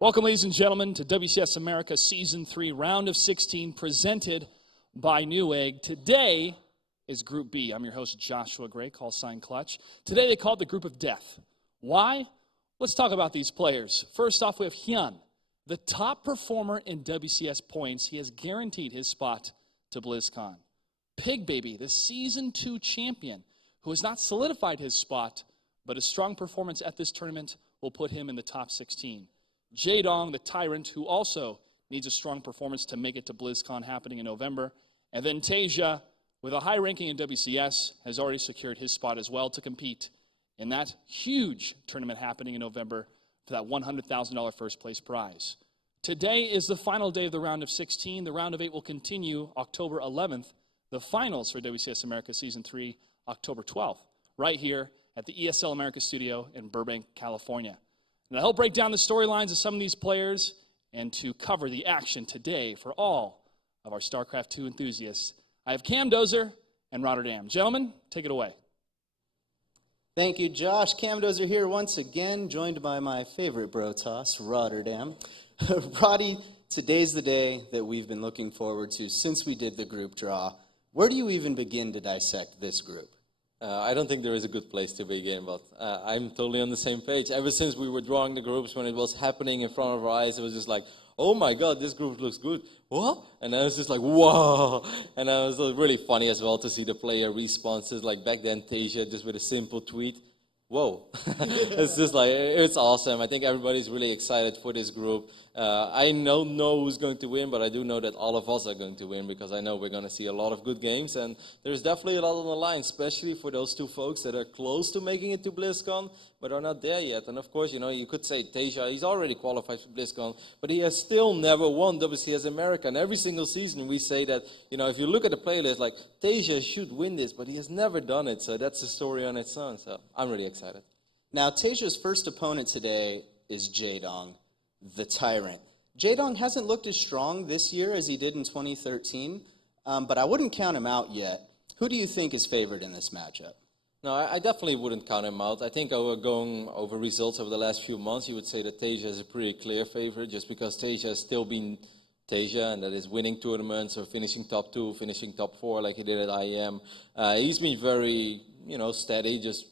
Welcome, ladies and gentlemen, to WCS America Season 3, Round of 16, presented by Newegg. Today is Group B. I'm your host, Joshua Gray, call sign Clutch. Today they call it the Group of Death. Why? Let's talk about these players. First off, we have Hyun, the top performer in WCS points. He has guaranteed his spot to BlizzCon. Pig Baby, the Season 2 champion, who has not solidified his spot, but a strong performance at this tournament will put him in the top 16. Jaedong, the Tyrant, who also needs a strong performance to make it to BlizzCon happening in November. And then TaeJa, with a high ranking in WCS, has already secured his spot as well to compete in that huge tournament happening in November for that $100,000 first place prize. Today is the final day of the round of 16. The round of 8 will continue October 11th. The finals for WCS America Season 3, October 12th, right here at the ESL America studio in Burbank, California. And to help break down the storylines of some of these players and to cover the action today for all of our StarCraft 2 enthusiasts, I have Cam Dozer and Rotterdam. Gentlemen, take it away. Thank you, Josh. Cam Dozer here once again, joined by my favorite bro toss, Rotterdam. Roddy, today's the day that we've been looking forward to since we did the group draw. Where do you even begin to dissect this group? I don't think there is a good place to begin, but I'm totally on the same page. Ever since we were drawing the groups, when it was happening in front of our eyes, it was just like, oh my God, this group looks good. What? And I was just like, whoa. And it was really funny as well to see the player responses. Like back then, TaeJa, just with a simple tweet, whoa. It's just like, it's awesome. I think everybody's really excited for this group. I don't know who's going to win, but I do know that all of us are going to win because I know we're going to see a lot of good games. And there's definitely a lot on the line, especially for those two folks that are close to making it to BlizzCon, but are not there yet. And of course, you know, you could say TaeJa, he's already qualified for BlizzCon, but he has still never won WCS America. And every single season we say that, you know, if you look at the playlist, like TaeJa should win this, but he has never done it. So that's a story on its own. So I'm really excited. Now, TaeJa's first opponent today is Jaedong, the Tyrant. Jaedong hasn't looked as strong this year as he did in 2013, but I wouldn't count him out yet. Who do you think is favored in this matchup? No, I definitely wouldn't count him out. I think going over results over the last few months, you would say that TaeJa is a pretty clear favorite just because TaeJa has still been TaeJa, and that is winning tournaments or finishing top 2, finishing top 4 like he did at IEM. He's been very, steady, just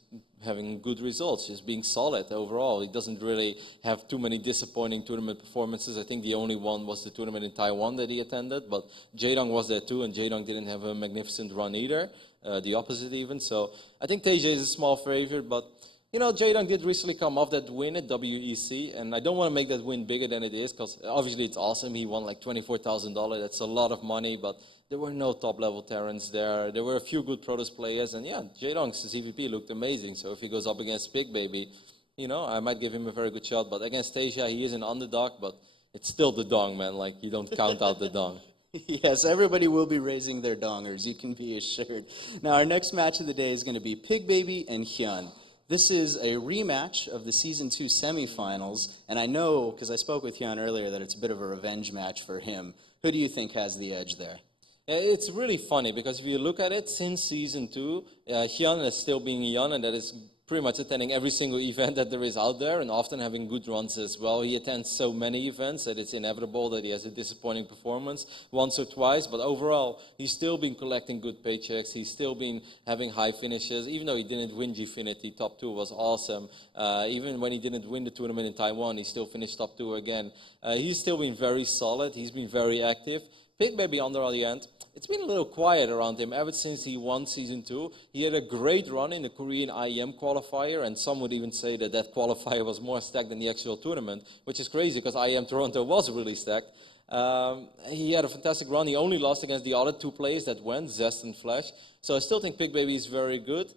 having good results, just being solid overall. He doesn't really have too many disappointing tournament performances. I think the only one was the tournament in Taiwan that he attended, but Jaedong was there too, and Jaedong didn't have a magnificent run either, the opposite even. So I think TaeJa is a small favorite, but Jaedong did recently come off that win at WEC, and I don't want to make that win bigger than it is, because obviously it's awesome. He won like $24,000. That's a lot of money, but there were no top-level Terrans there. There were a few good Protoss players, and yeah, Jaedong's CVP looked amazing. So if he goes up against Pig Baby, I might give him a very good shot. But against TaeJa, he is an underdog, but it's still the dong, man. Like, you don't count out the dong. Yes, everybody will be raising their dongers, you can be assured. Now, our next match of the day is going to be Pig Baby and Hyun. This is a rematch of the Season 2 semifinals, and I know, because I spoke with Hyun earlier, that it's a bit of a revenge match for him. Who do you think has the edge there? It's really funny, because if you look at it, since Season 2, Hyun is still being Hyun, and that is pretty much attending every single event that there is out there, and often having good runs as well. He attends so many events that it's inevitable that he has a disappointing performance once or twice, but overall, he's still been collecting good paychecks. He's still been having high finishes, even though he didn't win Gfinity. Top 2 was awesome. Even when he didn't win the tournament in Taiwan, he still finished top 2 again. He's still been very solid. He's been very active. Pig Baby, on the other hand, it's been a little quiet around him ever since he won Season 2. He had a great run in the Korean IEM qualifier, and some would even say that that qualifier was more stacked than the actual tournament, which is crazy because IEM Toronto was really stacked. He had a fantastic run. He only lost against the other 2 players that went, Zest and Flash. So I still think Pig Baby is very good.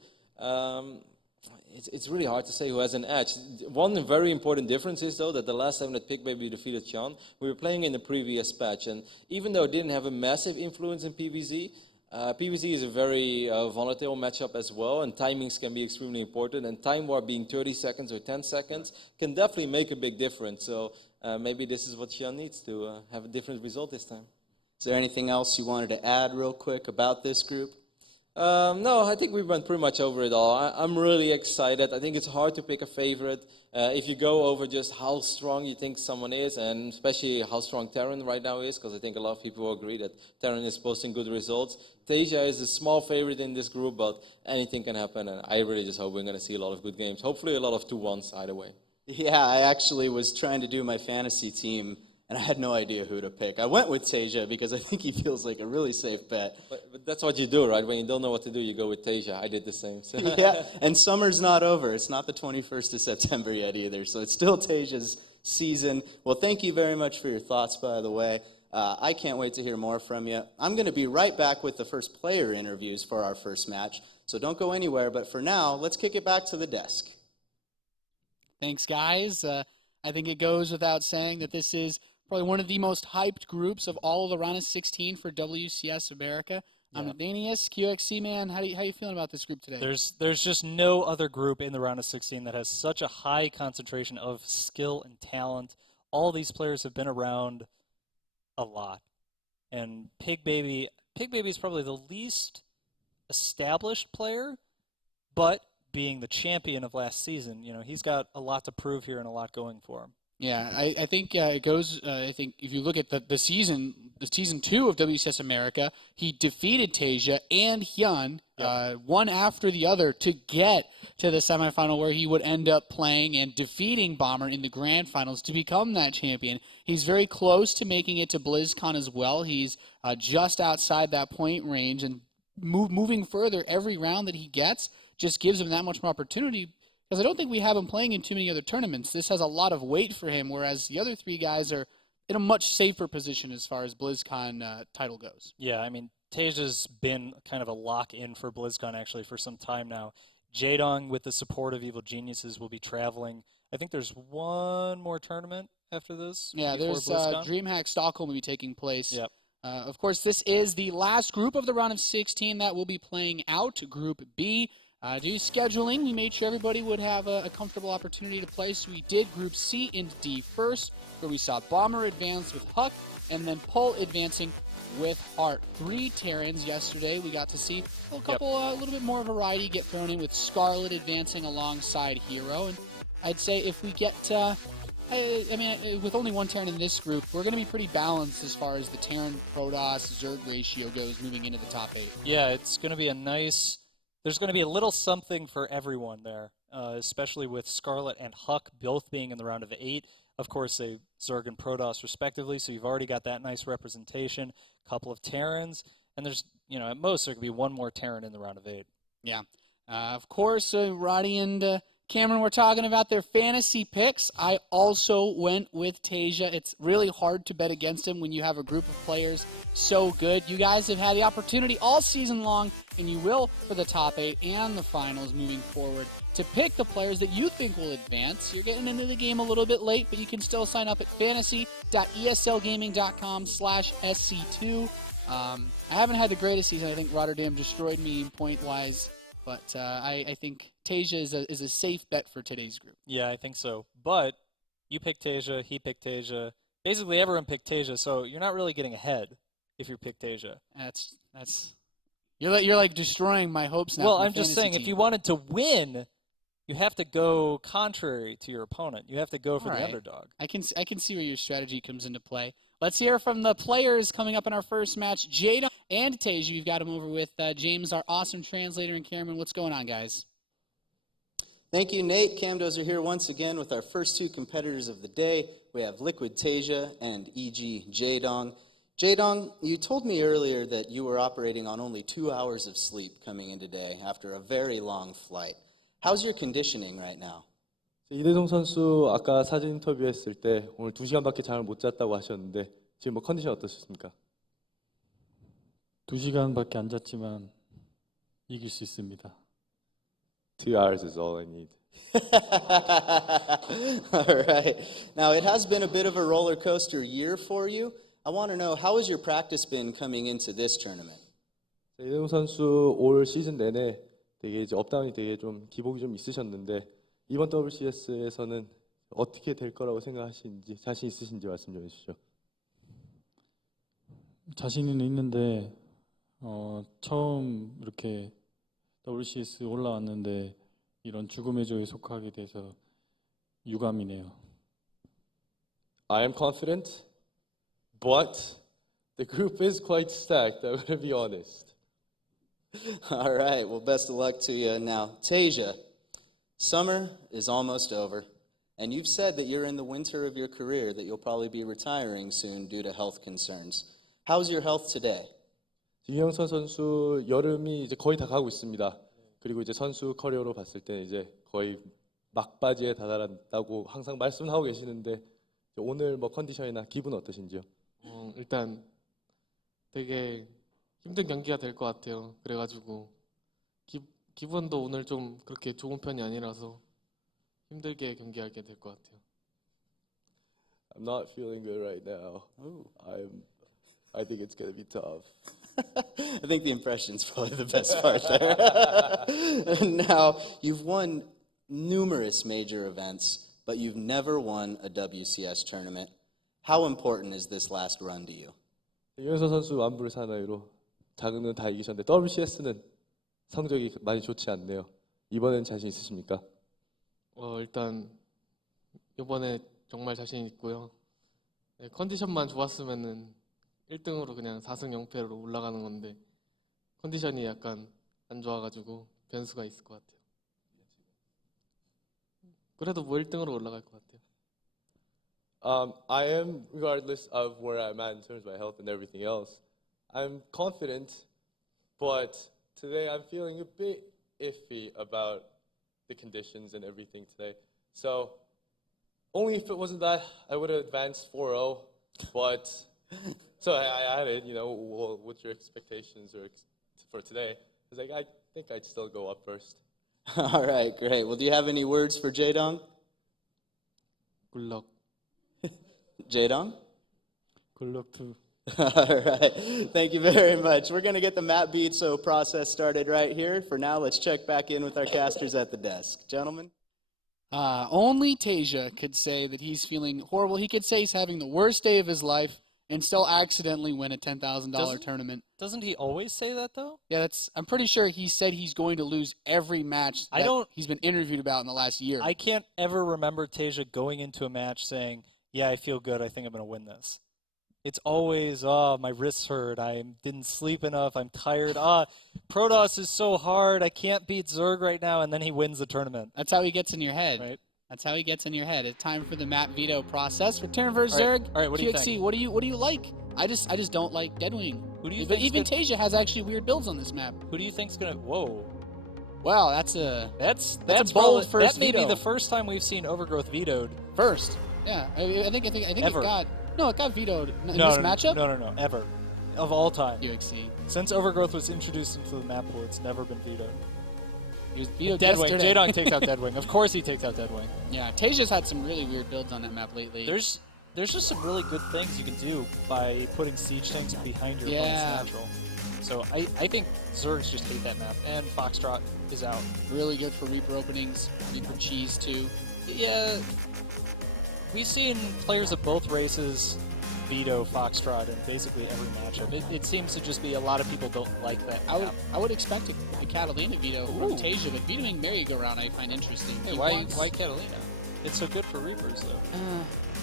It's really hard to say who has an edge. One very important difference is, though, that the last time that Pig Baby defeated Hyun, we were playing in the previous patch, and even though it didn't have a massive influence in PvZ, PvZ is a very volatile matchup as well, and timings can be extremely important, and time war being 30 seconds or 10 seconds can definitely make a big difference. So maybe this is what Hyun needs to have a different result this time. Is there anything else you wanted to add real quick about this group? No, I think we went pretty much over it all. I'm really excited. I think it's hard to pick a favorite. If you go over just how strong you think someone is, and especially how strong Terran right now is, because I think a lot of people will agree that Terran is posting good results. TaeJa is a small favorite in this group, but anything can happen, and I really just hope we're going to see a lot of good games. Hopefully a lot of 2-1s either way. Yeah, I actually was trying to do my fantasy team, and I had no idea who to pick. I went with TaeJa because I think he feels like a really safe bet. But that's what you do, right? When you don't know what to do, you go with TaeJa. I did the same. So. Yeah, and summer's not over. It's not the 21st of September yet either, so it's still TaeJa's season. Well, thank you very much for your thoughts, by the way. I can't wait to hear more from you. I'm going to be right back with the first player interviews for our first match, so don't go anywhere. But for now, let's kick it back to the desk. Thanks, guys. I think it goes without saying that this is probably one of the most hyped groups of all of the round of 16 for WCS America. Yeah. Danius, QXC, man, how you feeling about this group today? There's just no other group in the round of 16 that has such a high concentration of skill and talent. All these players have been around a lot. And Pig Baby is probably the least established player, but being the champion of last season, he's got a lot to prove here and a lot going for him. Yeah, I think it goes. I think if you look at the season 2 of WCS America, he defeated TaeJa and Hyun one after the other to get to the semifinal, where he would end up playing and defeating Bomber in the grand finals to become that champion. He's very close to making it to BlizzCon as well. He's just outside that point range, and moving further every round that he gets just gives him that much more opportunity. Because I don't think we have him playing in too many other tournaments. This has a lot of weight for him, whereas the other three guys are in a much safer position as far as BlizzCon title goes. Yeah, I mean, TaeJa's been kind of a lock-in for BlizzCon actually for some time now. Jaedong, with the support of Evil Geniuses, will be traveling. I think there's one more tournament after this. Yeah, there's DreamHack Stockholm will be taking place. Yep. Of course, this is the last group of the round of 16 that will be playing out, Group B. Due to scheduling, we made sure everybody would have a comfortable opportunity to play, so we did Group C and D first, where we saw Bomber advance with Huck, and then Pull advancing with Hart. 3 Terrans yesterday. We got to see a little bit more variety get thrown in with Scarlet advancing alongside Hero, and I'd say if we get... with only 1 Terran in this group, we're going to be pretty balanced as far as the Terran Protoss Zerg ratio goes moving into the top 8. Yeah, it's going to be a nice... There's going to be a little something for everyone there, especially with Scarlet and Huck both being in the round of 8. Of course, they Zerg and Protoss respectively, so you've already got that nice representation. A couple of Terrans, and there's, at most there could be 1 more Terran in the round of 8. Yeah. Of course, Roddy and Cameron were talking about their fantasy picks. I also went with TaeJa. It's really hard to bet against him when you have a group of players so good. You guys have had the opportunity all season long, and you will for the top 8 and the finals moving forward, to pick the players that you think will advance. You're getting into the game a little bit late, but you can still sign up at fantasy.eslgaming.com/SC2. I haven't had the greatest season. I think Rotterdam destroyed me point-wise. But I think TaeJa is a safe bet for today's group. Yeah, I think so. But you picked TaeJa, he picked TaeJa. Basically, everyone picked TaeJa, so you're not really getting ahead if you pick TaeJa. That's you're like destroying my hopes now. Well, I'm just saying, if you wanted to win, you have to go contrary to your opponent. You have to go for the underdog. I can see where your strategy comes into play. Let's hear from the players coming up in our first match. Jaedong and TaeJa. You've got him over with James, our awesome translator, and Cameron. What's going on, guys? Thank you, Nate. Camdozer here once again with our first 2 competitors of the day. We have Liquid TaeJa and EG Jaedong. Jaedong, you told me earlier that you were operating on only 2 hours of sleep coming in today after a very long flight. How's your conditioning right now? 이대동 선수 아까 사진 인터뷰했을 때 오늘 2시간밖에 잠을 못 잤다고 하셨는데 지금 뭐 컨디션 어떠십니까? 2시간밖에 안 잤지만 이길 수 있습니다. 2 hours is all I need. All right. Now, it has been a bit of a roller coaster year for you. I want to know, how has your practice been coming into this tournament? 이대동 선수 올 시즌 내내 되게 이제 업다운이 되게 좀 기복이 좀 있으셨는데 이번 WCS에서는 어떻게 될 거라고 생각하시는지 자신 있으신지 말씀 좀 해주시죠. 자신은 있는데 처음 이렇게 WCS 올라왔는데 이런 죽음의 조에 속하게 돼서 유감이네요. I am confident, but the group is quite stacked, I'm going to be honest. All right, well, best of luck to you. Now, TaeJa, summer is almost over, and you've said that you're in the winter of your career, that you'll probably be retiring soon due to health concerns. How's your health today? 김영선 선수 여름이 이제 거의 다 가고 있습니다. 그리고 이제 선수 커리어로 봤을 때 이제 거의 막바지에 다다랐다고 항상 말씀하고 계시는데 오늘 뭐 컨디션이나 기분 어떠신지요? 일단 되게 힘든 경기가 될 것 같아요. 그래가지고 기분도 오늘 좀 그렇게 좋은 편이 아니라서 힘들게 경기하게 될 것 같아요. I'm not feeling good right now. I think it's going to be tough. I think the impression's probably the best part there. Now, you've won numerous major events, but you've never won a WCS tournament. How important is this last run to you? 유현서 선수 완불 사나이로 작은 건 다 이기셨는데 WCS는 성적이 많이 좋지 않네요. 이번엔 자신 있으십니까? 일단 이번에 정말 자신 있고요. 네, 컨디션만 좋았으면은 1등으로 그냥 4승 0패로 올라가는 건데 컨디션이 약간 안 좋아가지고 변수가 있을 것 같아요. 그래도 뭐 1등으로 올라갈 것 같아요. I am, regardless of where I'm at in terms of my health and everything else, I'm confident, but today I'm feeling a bit iffy about the conditions and everything today. So, only if it wasn't that, I would have advanced 4-0, but, so I added, well, what's your expectations for today? I was like, I think I'd still go up first. All right, great. Well, do you have any words for Jaedong? Good luck. Jaedong? Good luck too. All right. Thank you very much. We're going to get the map beat so process started right here. For now, let's check back in with our casters at the desk. Gentlemen? Only TaeJa could say that he's feeling horrible. He could say he's having the worst day of his life and still accidentally win a $10,000 tournament. Doesn't he always say that though? Yeah, I'm pretty sure he said he's going to lose every match he's been interviewed about in the last year. I can't ever remember TaeJa going into a match saying, yeah, I feel good, I think I'm going to win this. It's always, my wrists hurt, I didn't sleep enough, I'm tired, Protoss is so hard, I can't beat Zerg right now, and then he wins the tournament. That's how he gets in your head. Right. That's how he gets in your head. It's time for the map veto process. Return versus All right. Zerg. All right, what do you QXC, think? what do you like? I just don't like Deadwing. Who do you But think's even gonna- TaeJa has actually weird builds on this map. Who do you think's going to, whoa. Wow, that's a That's bold probably, first that may veto. be the first time we've seen Overgrowth vetoed. first. Yeah, I think Ever. it got vetoed in No, this no, matchup. No, ever. Of all time. QXC. Since Overgrowth was introduced into the map pool, it's never been vetoed. He was vetoed Deadwing. yesterday. Jaedong takes out Deadwing. Of course he takes out Deadwing. Yeah, TaeJa's had some really weird builds on that map lately. There's just some really good things you can do by putting siege tanks behind your opponent's Yeah. natural. So I think Zergs just hate that map, and Foxtrot is out. really good for Reaper openings. Reaper cheese too. Yeah, we've seen players of both races veto Foxtrot in basically every matchup. It seems to just be a lot of people don't like that map. I would expect a Catalina veto from Ooh. TaeJa, but vetoing merry-go-round I find interesting. Hey, He why wants- Catalina? It's so good for Reapers, though.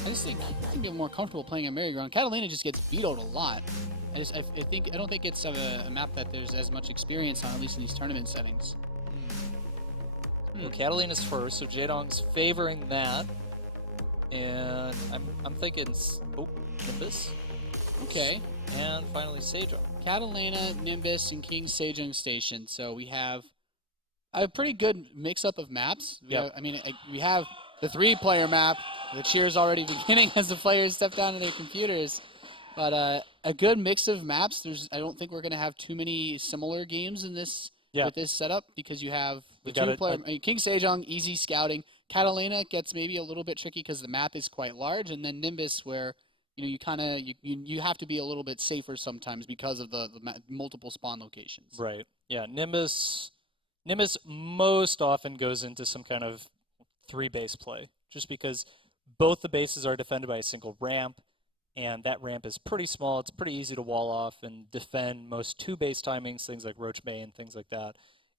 I just think I'm more comfortable playing a merry-go-round. Catalina just gets vetoed a lot. I don't think it's a map that there's as much experience on, at least in these tournament settings. Well, Catalina's first, so Jaedong's favoring that. And I'm thinking, Nimbus. Okay. And finally, Sejong. Catalina, Nimbus, and King Sejong Station. So we have a pretty good mix-up of maps. We have the 3-player map. The cheers already beginning as the players step down to their computers. But a good mix of maps. I don't think we're going to have too many similar games in this with this setup because you have the We got 2-player. King Sejong, easy scouting. Catalina gets maybe a little bit tricky because the map is quite large, and then Nimbus where you have to be a little bit safer sometimes because of the multiple spawn locations. Right. Yeah, Nimbus most often goes into some kind of 3-base play, just because both the bases are defended by a single ramp, and that ramp is pretty small. It's pretty easy to wall off and defend most 2-base timings, things like Roach Bay and things like that.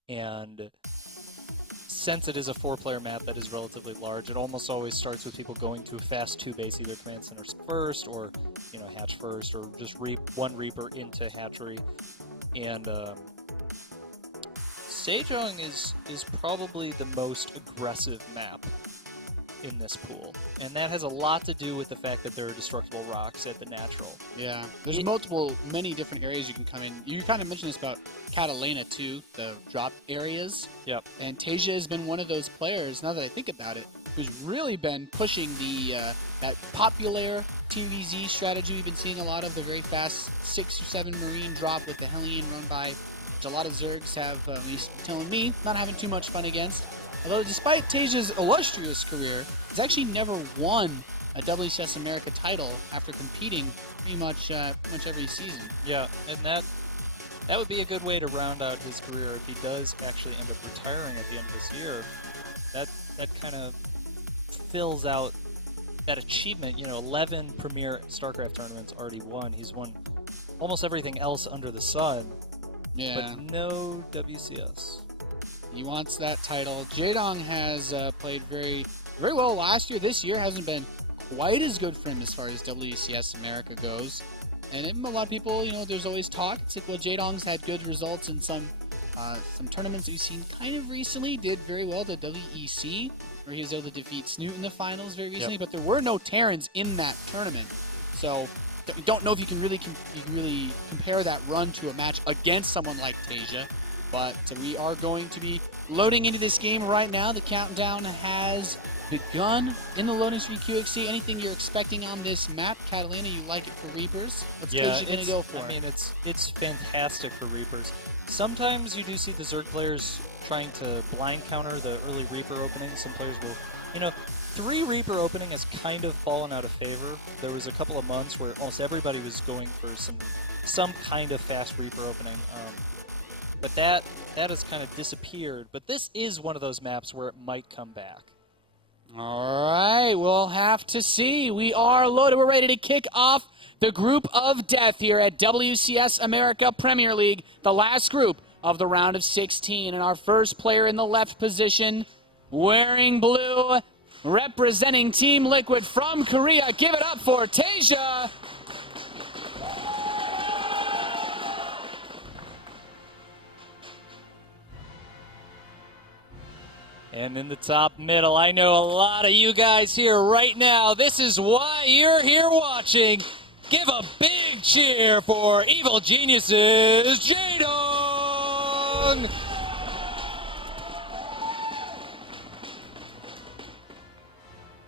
And since it is a 4-player map that is relatively large, it almost always starts with people going to a fast 2-base, either command center first, or hatch first, or just one Reaper into hatchery. And Jaedong is probably the most aggressive map in this pool, and that has a lot to do with the fact that there are destructible rocks at the natural. Yeah, there's many different areas you can come in. You kind of mentioned this about Catalina too, the drop areas. Yep. And TaeJa has been one of those players, now that I think about it, who's really been pushing that popular TvZ strategy. We've been seeing a lot of the very fast 6 or 7 Marine drop with the Hellion run by, which a lot of Zergs have, at least telling me, not having too much fun against. Although despite TaeJa's illustrious career, he's actually never won a WCS America title after competing pretty much every season. Yeah, and that would be a good way to round out his career if he does actually end up retiring at the end of this year. That kind of fills out that achievement. 11 premier StarCraft tournaments already won. He's won almost everything else under the sun, Yeah. but no WCS. He wants that title. Jaedong has played very, very well last year. This year hasn't been quite as good for him as far as WCS America goes. And a lot of people, there's always talk. It's like, well, Jaedong's had good results in some tournaments that we've seen kind of recently. Did very well at the WEC, where he was able to defeat Snoot in the finals very recently. Yep. But there were no Terrans in that tournament. So we don't know if you can really compare that run to a match against someone like TaeJa. But we are going to be loading into this game right now. The countdown has begun in the loading screen. QXC, anything you're expecting on this map? Catalina, you like it for Reapers? What's TaeJa going to go for? I mean, it's fantastic for Reapers. Sometimes you do see the Zerg players trying to blind counter the early Reaper opening. Some players will, 3 Reaper opening has kind of fallen out of favor. There was a couple of months where almost everybody was going for some kind of fast Reaper opening. But that has kind of disappeared. But this is one of those maps where it might come back. All right, we'll have to see. We are loaded. We're ready to kick off the group of death here at WCS America Premier League, the last group of the round of 16. And our first player in the left position, wearing blue, representing Team Liquid from Korea. Give it up for TaeJa. And in the top middle, I know a lot of you guys here right now. This is why you're here watching. Give a big cheer for Evil Geniuses, Jaedong!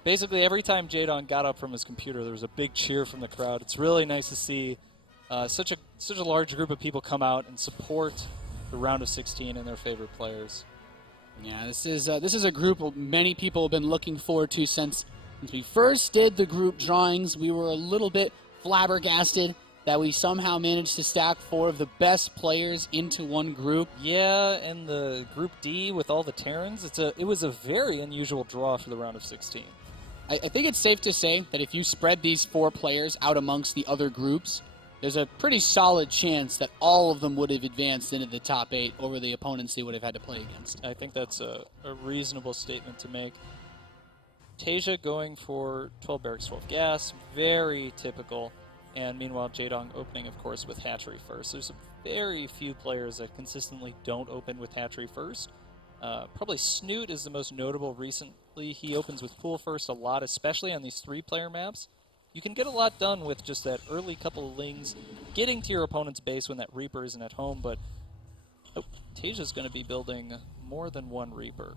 Basically, every time Jaedong got up from his computer, there was a big cheer from the crowd. It's really nice to see such a large group of people come out and support the round of 16 and their favorite players. Yeah, this is a group many people have been looking forward to since we first did the group drawings. We were a little bit flabbergasted that we somehow managed to stack 4 of the best players into one group. Yeah, and the Group D with all the Terrans, it was a very unusual draw for the round of 16. I think it's safe to say that if you spread these 4 players out amongst the other groups, there's a pretty solid chance that all of them would have advanced into the top 8 over the opponents they would have had to play against. I think that's a reasonable statement to make. TaeJa going for 12 barracks, 12 gas, very typical. And meanwhile, Jaedong opening, of course, with hatchery first. There's very few players that consistently don't open with hatchery first. Probably Snoot is the most notable recently. He opens with pool first a lot, especially on these 3-player maps. You can get a lot done with just that early couple of lings, getting to your opponent's base when that Reaper isn't at home, but TaeJa's going to be building more than 1 Reaper.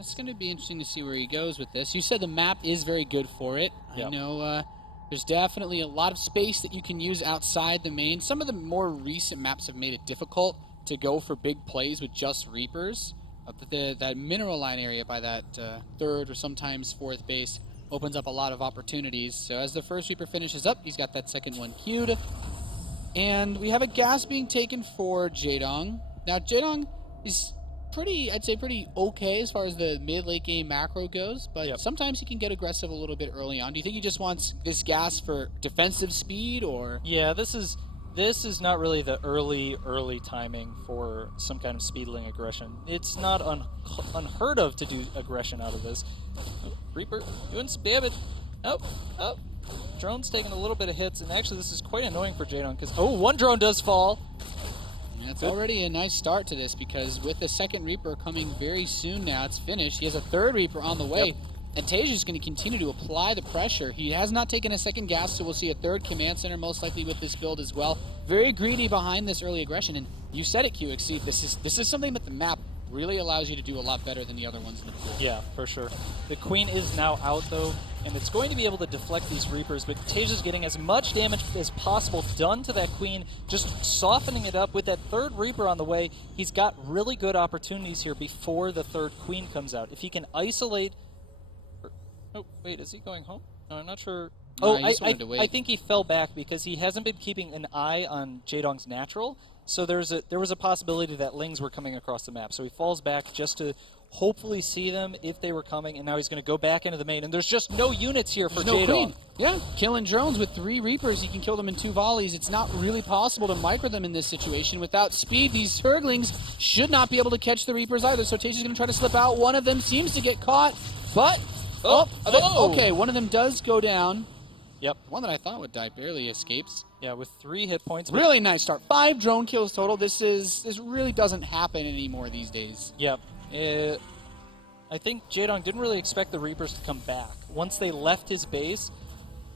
It's going to be interesting to see where he goes with this. You said the map is very good for it. Yep. I know there's definitely a lot of space that you can use outside the main. Some of the more recent maps have made it difficult to go for big plays with just Reapers. That mineral line area by that 3rd or sometimes 4th base opens up a lot of opportunities. So as the first Reaper finishes up, he's got that second one queued. And we have a gas being taken for Jaedong. Now, Jaedong is I'd say pretty okay as far as the mid-late game macro goes, but sometimes he can get aggressive a little bit early on. Do you think he just wants this gas for defensive speed, or? Yeah, this is not really the early timing for some kind of speedling aggression. It's not unheard of to do aggression out of this. Oh, Reaper doing some damage. Oh. Drone's taking a little bit of hits, and actually this is quite annoying for Jaedong because, one drone does fall. And it's already a nice start to this because with the second Reaper coming very soon now, it's finished. He has a third Reaper on the way. And TaeJa's going to continue to apply the pressure. He has not taken a second gas, so we'll see a third command center most likely with this build as well. Very greedy behind this early aggression, and you said it, QXC. This is something that the map really allows you to do a lot better than the other ones in the field. Yeah, for sure. The Queen is now out, though, and it's going to be able to deflect these Reapers, but TaeJa's getting as much damage as possible done to that Queen, just softening it up with that third Reaper on the way. He's got really good opportunities here before the third Queen comes out. If he can isolate... Oh, wait, is he going home? No, I'm not sure. No, I think he fell back because he hasn't been keeping an eye on Jaedong's natural, so there was a possibility that Lings were coming across the map. So he falls back just to hopefully see them if they were coming, and now he's going to go back into the main, and there's just no units here for Jaedong. Queen. Yeah, killing drones with 3 Reapers, he can kill them in 2 volleys. It's not really possible to micro them in this situation. Without speed, these Zerglings should not be able to catch the Reapers either, so TaeJa's going to try to slip out. One of them seems to get caught, but... Okay, one of them does go down. Yep. One that I thought would die barely escapes. Yeah, with 3 hit points. Really nice start. 5 drone kills total. This really doesn't happen anymore these days. Yep. I think Jaedong didn't really expect the Reapers to come back. Once they left his base,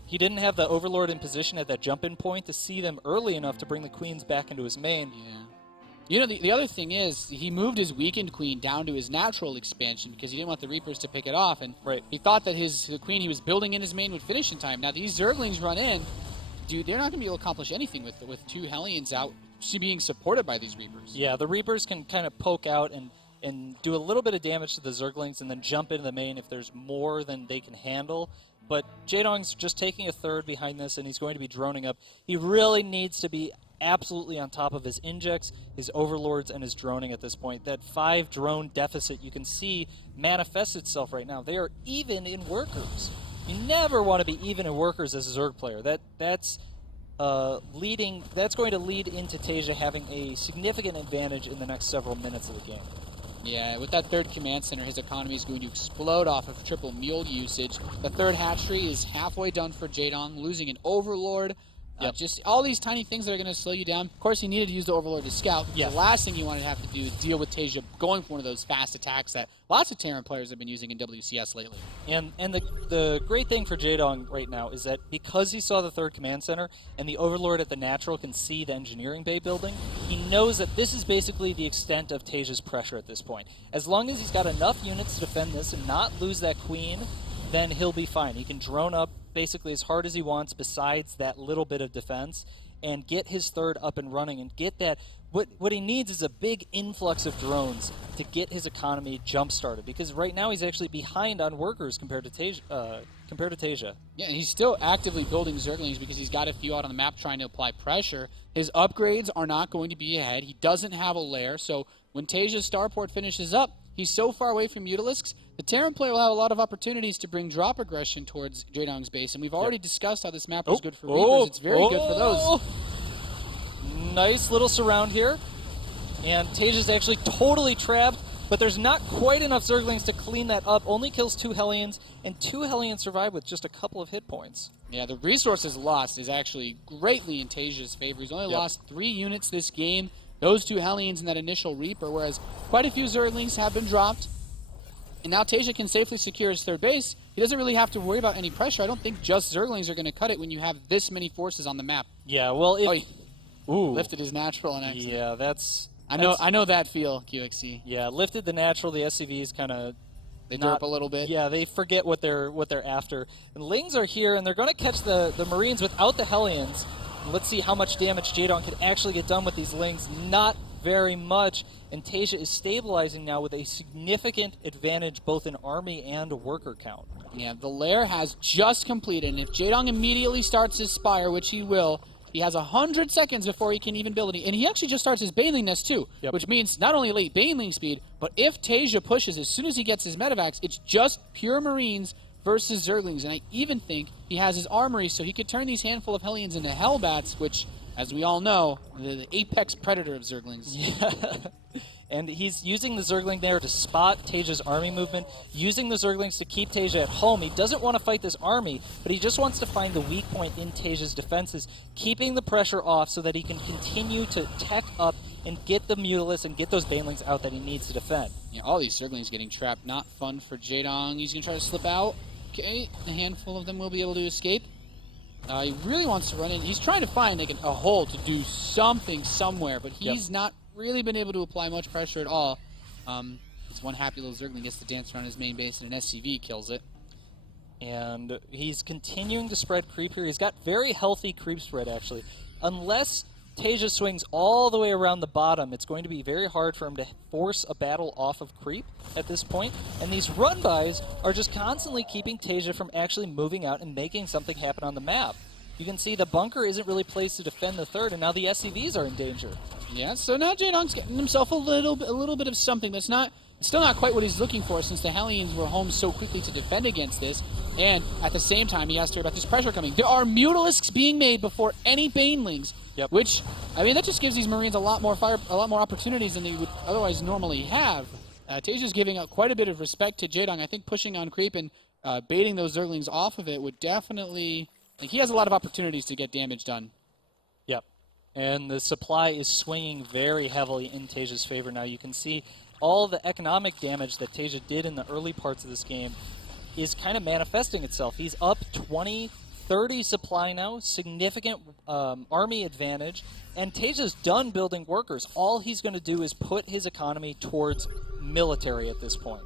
he didn't have the Overlord in position at that jump-in point to see them early enough to bring the Queens back into his main. Yeah. You know, the other thing is, he moved his weakened Queen down to his natural expansion because he didn't want the Reapers to pick it off, and he thought that the Queen he was building in his main would finish in time. Now, these Zerglings run in. Dude, they're not going to be able to accomplish anything with 2 Hellions out being supported by these Reapers. Yeah, the Reapers can kind of poke out and do a little bit of damage to the Zerglings and then jump into the main if there's more than they can handle. But Jaedong's just taking a third behind this, and he's going to be droning up. He really needs to be absolutely on top of his injects, his overlords, and his droning at this point. That 5 drone deficit you can see manifests itself right now. They are even in workers. You never want to be even in workers as a Zerg player. That's going to lead into TaeJa having a significant advantage in the next several minutes of the game. Yeah, with that third command center, his economy is going to explode off of triple mule usage. The third hatchery is halfway done for Jaedong, losing an overlord. Just all these tiny things that are going to slow you down. Of course, he needed to use the Overlord to scout. The last thing you want to have to do is deal with TaeJa going for one of those fast attacks that lots of Terran players have been using in WCS lately. And the great thing for Jaedong right now is that because he saw the third command center and the Overlord at the natural can see the engineering bay building, he knows that this is basically the extent of TaeJa's pressure at this point. As long as he's got enough units to defend this and not lose that Queen, then he'll be fine. He can drone up basically as hard as he wants besides that little bit of defense and get his third up and running and get that. What he needs is a big influx of drones to get his economy jump-started, because right now he's actually behind on workers compared to TaeJa. Yeah, and he's still actively building Zerglings because he's got a few out on the map trying to apply pressure. His upgrades are not going to be ahead. He doesn't have a lair, so when TaeJa's starport finishes up, he's so far away from Mutalisks, the Terran player will have a lot of opportunities to bring drop aggression towards Jaedong's base, and we've already discussed how this map is good for Reapers. It's very good for those. Nice little surround here, and TaeJa's actually totally trapped, but there's not quite enough Zerglings to clean that up. Only kills 2 Hellions, and 2 Hellions survive with just a couple of hit points. Yeah, the resources lost is actually greatly in TaeJa's favor. He's only lost 3 units this game. Those 2 Hellions and that initial Reaper, whereas quite a few Zerglings have been dropped. And now TaeJa can safely secure his third base. He doesn't really have to worry about any pressure. I don't think just Zerglings are going to cut it when you have this many forces on the map. Yeah, well, he lifted his natural on accident. Yeah, that's I know that feel, QXC. Yeah, lifted the natural. The SCVs kind of they derp a little bit. Yeah, they forget what they're after. And Lings are here, and they're going to catch the Marines without the Hellions. Let's see how much damage Jaedong can actually get done with these Lings. Not very much, and TaeJa is stabilizing now with a significant advantage both in army and worker count. Yeah, the lair has just completed, and if Jaedong immediately starts his spire, which he will, He has 100 seconds before he can even build it. And he actually just starts his Baneling Nest too, Yep. which means not only late Baneling speed, but if TaeJa pushes as soon as he gets his Medivacs, it's just pure Marines versus Zerglings. And I even think he has his armory, so he could turn these handful of Hellions into Hellbats, which, as we all know, the apex predator of Zerglings. Yeah. And he's using the Zergling there to spot TaeJa's army movement, using the Zerglings to keep TaeJa at home. He doesn't want to fight this army, but he just wants to find the weak point in TaeJa's defenses, keeping the pressure off so that he can continue to tech up and get the Mutalisk and get those Banelings out that he needs to defend. Yeah, all these Zerglings getting trapped. Not fun for Jaedong. He's going to try to slip out. Okay, a handful of them will be able to escape. He really wants to run in. He's trying to find like a hole to do something somewhere, but he's not really been able to apply much pressure at all. This one happy little Zergling gets to dance around his main base, and an SCV kills it. And he's continuing to spread creep here. He's got very healthy creep spread, actually. Unless TaeJa swings all the way around the bottom, it's going to be very hard for him to force a battle off of creep at this point. And these run-bys are just constantly keeping TaeJa from actually moving out and making something happen on the map. You can see the bunker isn't really placed to defend the third, and now the SCVs are in danger. Yeah, so now Jaedong's getting himself a little bit of something, but it's still not quite what he's looking for, since the Hellions were home so quickly to defend against this. And at the same time, he has to worry about this pressure coming. There are Mutalisks being made before any Banelings, which, I mean, that just gives these Marines a lot more opportunities than they would otherwise normally have. TaeJa's giving up quite a bit of respect to Jaedong. I think pushing on creep and baiting those Zerglings off of it would definitely... Like, he has a lot of opportunities to get damage done. Yep. And the supply is swinging very heavily in TaeJa's favor now. You can see all the economic damage that TaeJa did in the early parts of this game is kind of manifesting itself. He's up 20, 30 supply now, significant army advantage, and TaeJa's done building workers. All he's going to do is put his economy towards military at this point.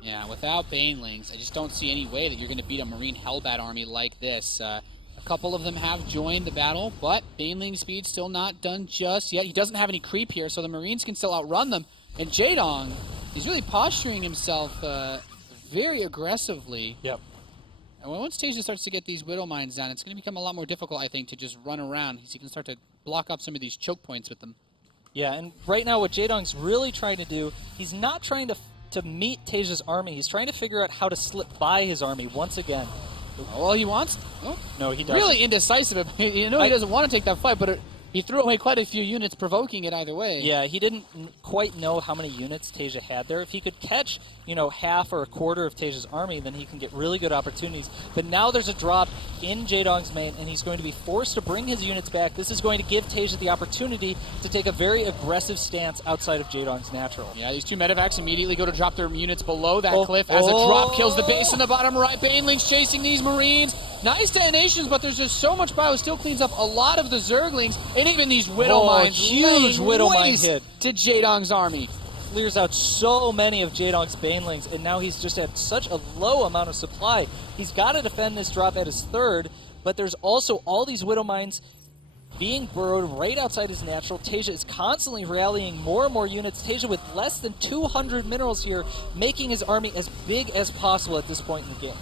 Yeah, without Banelings, I just don't see any way that you're going to beat a Marine Hellbat army like this. A couple of them have joined the battle, but Baneling speed still not done just yet. He doesn't have any creep here, so the Marines can still outrun them. And Jaedong, he's really posturing himself very aggressively. Yep. And once TaeJa starts to get these Widow Mines down, it's going to become a lot more difficult, I think, to just run around. He can start to block up some of these choke points with them. Yeah, and right now what Jaedong's really trying to do, he's not trying to meet TaeJa's army. He's trying to figure out how to slip by his army once again. Well, he wants... Oh, no, he doesn't. Really indecisive. You know he doesn't want to take that fight, but he threw away quite a few units, provoking it either way. Yeah, he didn't quite know how many units TaeJa had there. If he could catch, half or a quarter of TaeJa's army, then he can get really good opportunities. But now there's a drop in Jaedong's main, and he's going to be forced to bring his units back. This is going to give TaeJa the opportunity to take a very aggressive stance outside of Jaedong's natural. Yeah, these two Medivacs immediately go to drop their units below that cliff as a drop kills the base in the bottom right. Banelings chasing these Marines. Nice detonations, but there's just so much bio. Still cleans up a lot of the Zerglings, and even these Widow Mines. Huge Widow Mine hit to Jaedong's army. Clears out so many of Jaedong's Banelings, and now he's just at such a low amount of supply. He's got to defend this drop at his third, but there's also all these Widow Mines being burrowed right outside his natural. TaeJa is constantly rallying more and more units. TaeJa with less than 200 minerals here, making his army as big as possible at this point in the game.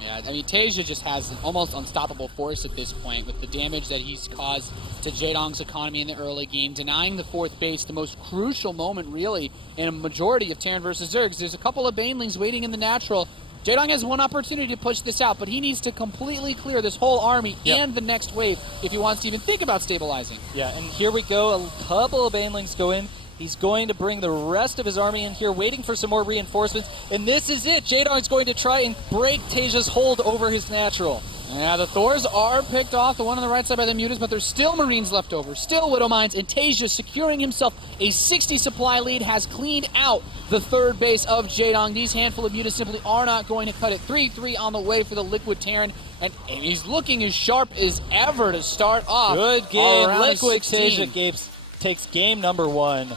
Yeah, I mean, TaeJa just has an almost unstoppable force at this point with the damage that he's caused to Jaedong's economy in the early game, denying the fourth base, the most crucial moment, really, in a majority of Terran versus Zergs. There's a couple of Banelings waiting in the natural. Jaedong has one opportunity to push this out, but he needs to completely clear this whole army and the next wave if he wants to even think about stabilizing. Yeah, and here we go. A couple of Banelings go in. He's going to bring the rest of his army in here, waiting for some more reinforcements. And this is it. Jaedong's going to try and break TaeJa's hold over his natural. Yeah, the Thors are picked off, the one on the right side by the Mutas, but there's still Marines left over, still Widow Mines, and TaeJa securing himself a 60 supply lead has cleaned out the third base of Jaedong. These handful of Mutas simply are not going to cut it. 3-3 on the way for the Liquid Terran, and he's looking as sharp as ever to start off. Good game. Liquid 16. TaeJa takes game number 1.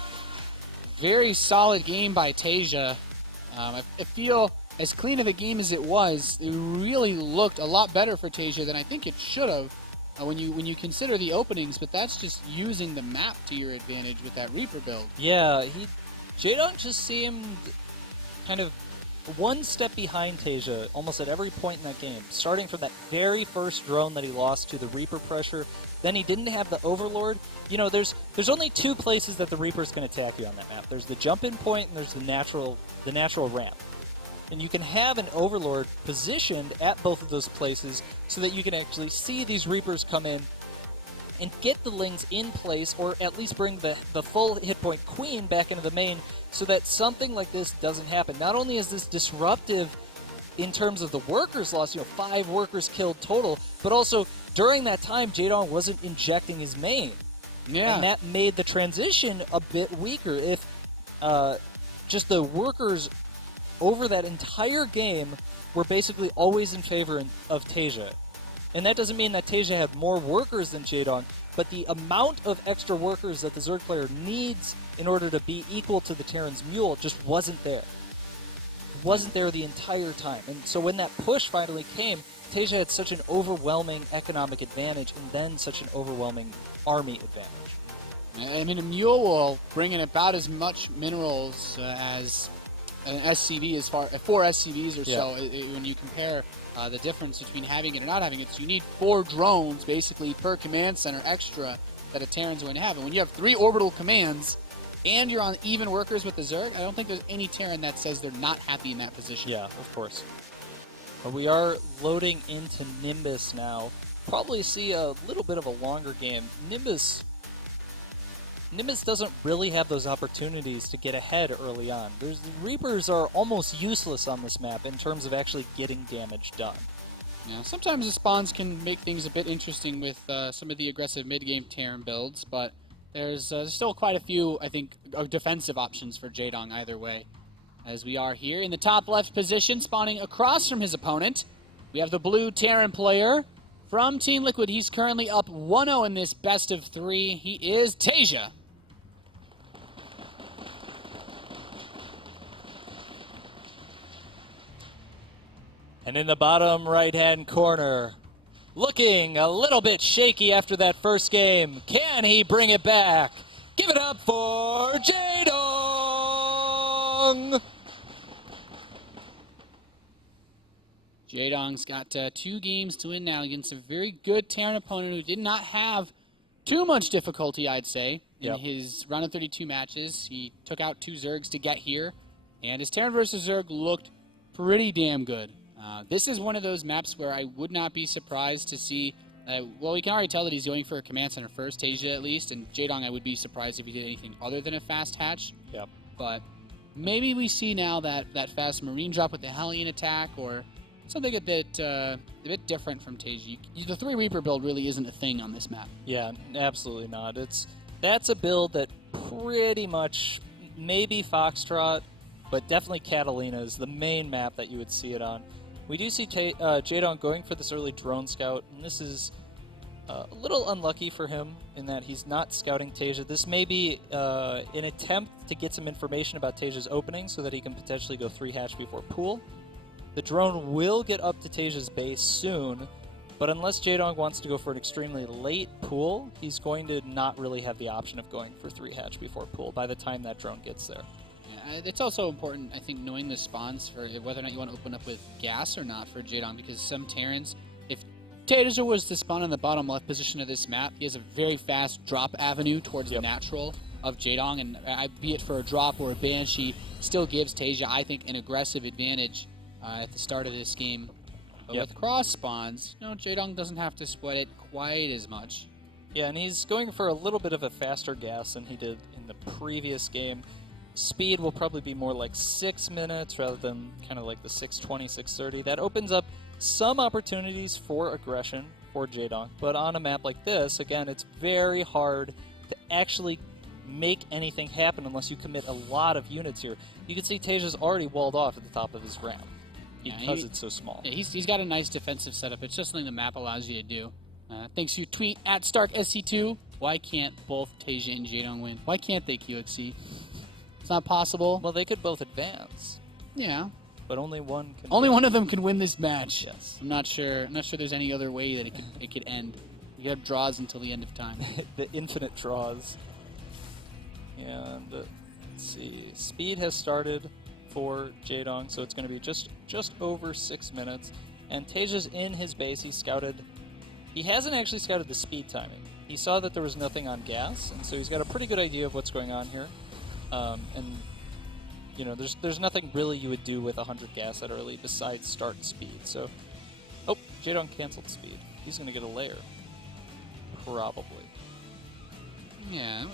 Very solid game by TaeJa. I feel as clean of a game as it was, it really looked a lot better for TaeJa than I think it should have when you consider the openings, but that's just using the map to your advantage with that Reaper build. Yeah, Jaedong just seemed kind of one step behind TaeJa almost at every point in that game, starting from that very first drone that he lost to the Reaper pressure. Then he didn't have the Overlord. You know, there's only two places that the Reaper's going to attack you on that map. There's the jump-in point and there's the natural ramp. And you can have an Overlord positioned at both of those places so that you can actually see these Reapers come in and get the Lings in place, or at least bring the full hit point Queen back into the main so that something like this doesn't happen. Not only is this disruptive in terms of the workers lost, 5 workers killed total, but also during that time, Jaedong wasn't injecting his main. Yeah. And that made the transition a bit weaker. If just the workers over that entire game were basically always in favor of TaeJa. And that doesn't mean that TaeJa had more workers than Jaedong, but the amount of extra workers that the Zerg player needs in order to be equal to the Terran's Mule just wasn't there. Wasn't there the entire time. And so when that push finally came, TaeJa had such an overwhelming economic advantage and then such an overwhelming army advantage. I mean, a Mule will bring in about as much minerals as an SCV, as far 4 SCVs or so. When you compare the difference between having it or not having it, so you need 4 drones basically per command center extra that a Terran's going to have. And when you have 3 orbital commands and you're on even workers with the Zerg, I don't think there's any Terran that says they're not happy in that position. Yeah, of course. But we are loading into Nimbus now. Probably see a little bit of a longer game. Nimbus doesn't really have those opportunities to get ahead early on. The Reapers are almost useless on this map in terms of actually getting damage done. Yeah, sometimes the spawns can make things a bit interesting with some of the aggressive mid-game Terran builds, but there's still quite a few, I think, defensive options for Jaedong either way. As we are here in the top left position, spawning across from his opponent, we have the blue Terran player from Team Liquid. He's currently up 1-0 in this best of 3. He is TaeJa. And in the bottom right-hand corner, looking a little bit shaky after that first game. Can he bring it back? Give it up for Jaedong! Jaedong's got 2 games to win now against a very good Terran opponent who did not have too much difficulty, I'd say, in his round of 32 matches. He took out 2 Zergs to get here, and his Terran versus Zerg looked pretty damn good. This is one of those maps where I would not be surprised to see, well, we can already tell that he's going for a command center first, TaeJa at least, and Jaedong I would be surprised if he did anything other than a fast hatch. Yep. But maybe we see now that fast Marine drop with the Hellion attack, or something a bit different from TaeJa. The 3 Reaper build really isn't a thing on this map. Yeah, absolutely not. That's a build that pretty much, maybe Foxtrot, but definitely Catalina is the main map that you would see it on. We do see Jaedong going for this early drone scout, and this is a little unlucky for him in that he's not scouting TaeJa. This may be an attempt to get some information about TaeJa's opening so that he can potentially go 3 hatch before pool. The drone will get up to TaeJa's base soon, but unless Jaedong wants to go for an extremely late pool, he's going to not really have the option of going for 3 hatch before pool by the time that drone gets there. Yeah, it's also important, I think, knowing the spawns for whether or not you want to open up with gas or not for Jaedong, because some Terrans, if TaeJa was to spawn on the bottom left position of this map, he has a very fast drop avenue towards the natural of Jaedong, and be it for a drop or a Banshee, still gives TaeJa, I think, an aggressive advantage at the start of this game. But with cross spawns, Jaedong doesn't have to sweat it quite as much. Yeah, and he's going for a little bit of a faster gas than he did in the previous game. Speed will probably be more like 6 minutes rather than kind of like the 6:20, 6:30. That opens up some opportunities for aggression for Jaedong. But on a map like this, again, it's very hard to actually make anything happen unless you commit a lot of units here. You can see TaeJa's already walled off at the top of his ramp because it's so small. Yeah, he's got a nice defensive setup. It's just something the map allows you to do. Thanks to your tweet at StarkSC2. Why can't both TaeJa and Jaedong win? Why can't they, QXC? It's not possible. Well, they could both advance. Yeah. But only one can Only win. one of them can win this match. Yes. I'm not sure there's any other way that it could end. You have draws until the end of time. The infinite draws. And let's see. Speed has started for Jaedong, so it's going to be just over 6 minutes. And TaeJa's in his base. He scouted. He hasn't actually scouted the speed timing. He saw that there was nothing on gas, and so he's got a pretty good idea of what's going on here. And you know, there's nothing really you would do with 100 gas that early besides start speed. So, oh, Jaedong canceled speed. He's going to get a layer, probably. Yeah,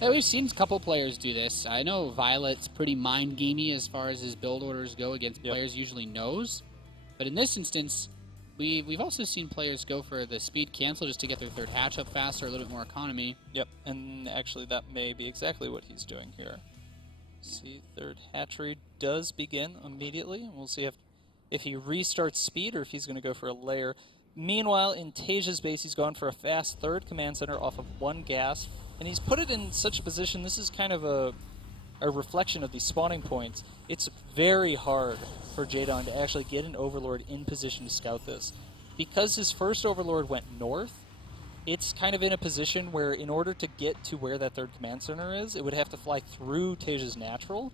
we've seen a couple players do this. I know Violet's pretty mind gamey as far as his build orders go against players usually knows, but in this instance, we've also seen players go for the speed cancel just to get their third hatch up faster, a little bit more economy. Yep, and actually that may be exactly what he's doing here. See, third hatchery does begin immediately, and we'll see if he restarts speed or if he's going to go for a layer. Meanwhile, in TaeJa's base, he's gone for a fast third command center off of 1 gas, and he's put it in such a position. This is kind of a reflection of these spawning points. It's very hard for Jaedong to actually get an Overlord in position to scout this. Because his first Overlord went north, it's kind of in a position where in order to get to where that third command center is, it would have to fly through TaeJa's natural,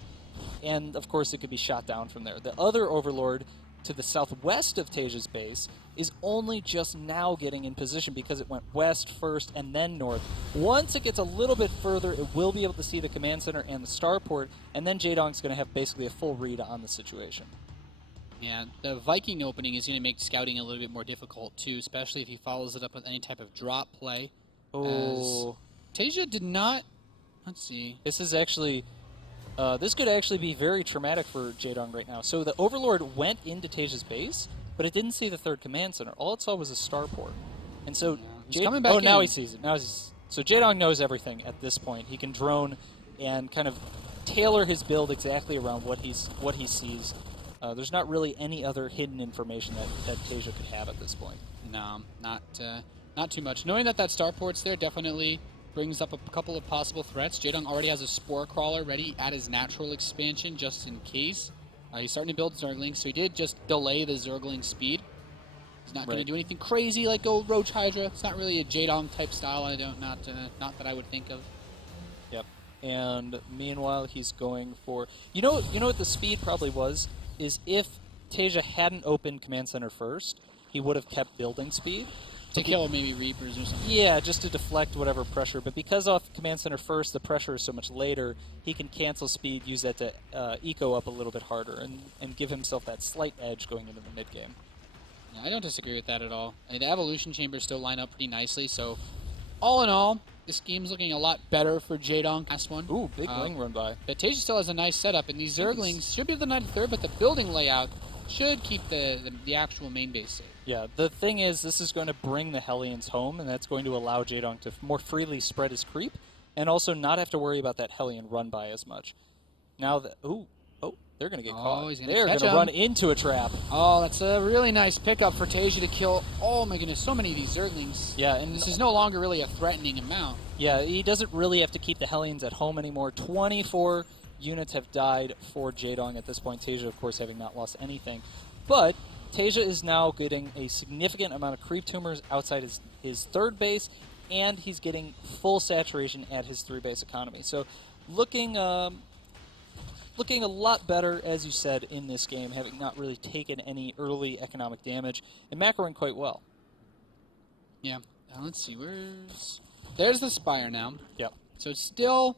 and of course it could be shot down from there. The other Overlord to the southwest of TaeJa's base is only just now getting in position because it went west first and then north. Once it gets a little bit further, it will be able to see the command center and the starport, and then Jaedong's going to have basically a full read on the situation. Yeah, the Viking opening is going to make scouting a little bit more difficult too, especially if he follows it up with any type of drop play. Oh, TaeJa did not. Let's see. This is actually, this could actually be very traumatic for Jaedong right now. So the Overlord went into TaeJa's base, but it didn't see the third command center. All it saw was a starport, and so he's coming back. Now in. he sees it. So Jaedong knows everything at this point. He can drone and kind of tailor his build exactly around what he sees. There's not really any other hidden information that TaeJa could have at this point. No, not too much. Knowing that starport's there definitely brings up a couple of possible threats. Jaedong already has a Spore Crawler ready at his natural expansion just in case. He's starting to build Zerglings, so he did just delay the Zergling speed. He's not going to do anything crazy like go Roach Hydra. It's not really a Jaedong type style. Not that I would think of. Yep. And meanwhile, he's going for you know what the speed probably was is if TaeJa hadn't opened command center first, he would have kept building speed. To kill maybe Reapers or something. Yeah, just to deflect whatever pressure. But because off command center first, the pressure is so much later, he can cancel speed, use that to eco up a little bit harder, and give himself that slight edge going into the mid game. Yeah, I don't disagree with that at all. I mean, the Evolution Chambers still line up pretty nicely, so all in all, this game's looking a lot better for Jaedong. Last one. Ooh, big wing run by. But TaeJa still has a nice setup, and these Zerglings should be the 93rd, but the building layout should keep the actual main base safe. Yeah, the thing is, this is going to bring the Hellions home, and that's going to allow Jaedong to more freely spread his creep, and also not have to worry about that Hellion run by as much. Now that they're going to get caught. They're going to run into a trap. Oh, that's a really nice pickup for TaeJa to kill. Oh my goodness, so many of these Zerglings. Yeah, and this is no longer really a threatening amount. Yeah, he doesn't really have to keep the Hellions at home anymore. 24 units have died for Jaedong at this point. TaeJa, of course, having not lost anything. But TaeJa is now getting a significant amount of creep tumors outside his third base, and he's getting full saturation at his 3-base economy. So looking a lot better, as you said, in this game, having not really taken any early economic damage, and macroing quite well. Yeah. Let's see, there's the Spire now. Yep. So it's still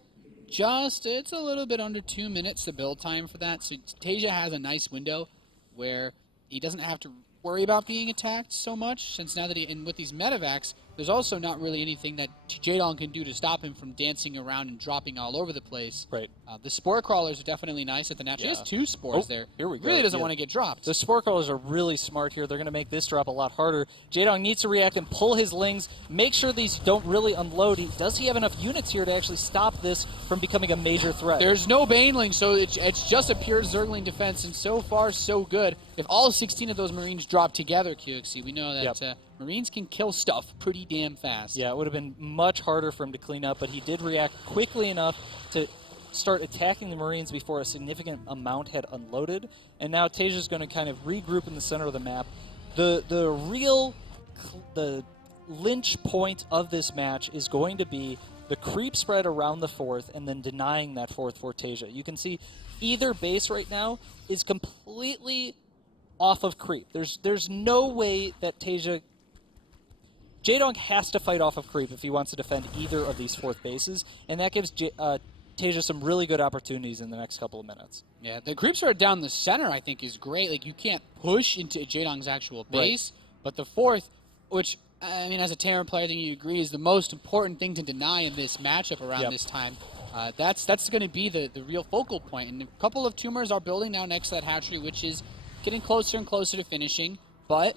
it's a little bit under 2 minutes the build time for that. So TaeJa has a nice window where he doesn't have to worry about being attacked so much, since now that and with these medevacs, there's also not really anything that Jaedong can do to stop him from dancing around and dropping all over the place. Right. The Spore Crawlers are definitely nice at the natural. He has 2 spores there. Here we go. Really doesn't want to get dropped. The Spore Crawlers are really smart here. They're going to make this drop a lot harder. Jaedong needs to react and pull his Lings, make sure these don't really unload. Does he have enough units here to actually stop this from becoming a major threat? There's no Baneling, so it's just a pure Zergling defense, and so far, so good. If all 16 of those Marines drop together, QXC, we know that Marines can kill stuff pretty damn fast. Yeah, it would have been much harder for him to clean up, but he did react quickly enough to start attacking the Marines before a significant amount had unloaded. And now TaeJa's going to kind of regroup in the center of the map. The lynch point of this match is going to be the creep spread around the fourth and then denying that fourth for TaeJa. You can see either base right now is completely off of creep. There's no way that Jaedong has to fight off of creep if he wants to defend either of these fourth bases, and that gives TaeJa some really good opportunities in the next couple of minutes. Yeah, the creep spread down the center, I think, is great. Like, you can't push into Jaedong's actual base, but the fourth, which, I mean, as a Terran player, I think you agree, is the most important thing to deny in this matchup around this time. That's going to be the real focal point. And a couple of tumors are building now next to that hatchery, which is getting closer and closer to finishing. But